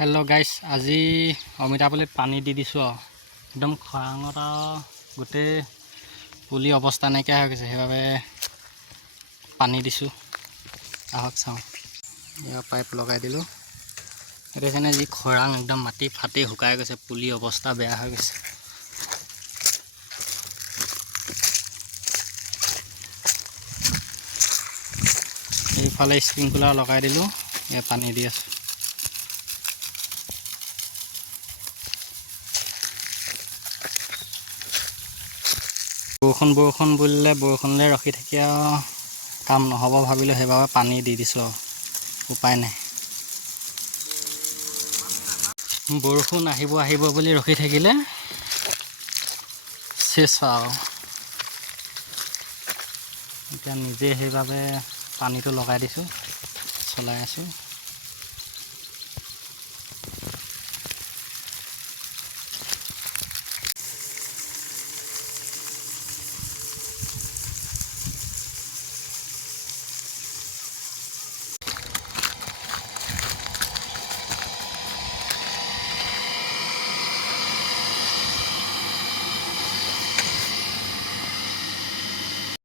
hello guys আজি অমিতাপুলিত পানী দি দিছো একদম খৰাঙত গোটে পুলি অৱস্থা নাইকিয়া হৈ গৈছে সেইবাবে পানী দিছো আহক চাও ইয়া পাইপ লগাই দিলো এখানে যি খৰাং একদম মাটি ফাটি শুকাই গৈছে পুলি অৱস্থা বেয়া হৈ গৈছে এইফালে স্প্ৰিংকলাৰ লগাই দিলো ইয়া পানী দি আছে বৰষুণ বুলিলে বৰষুণলে ৰখি থাকিয়া কাম নহব ভাবিলো হেবাবে পানী দি দিছো উপায় নাই বৰষুণ আহিব বুলি ৰখি থাকিলে চেছাও এতিয়া নিজে হেবাবে পানীটো লগাই দিছো চলাই আছো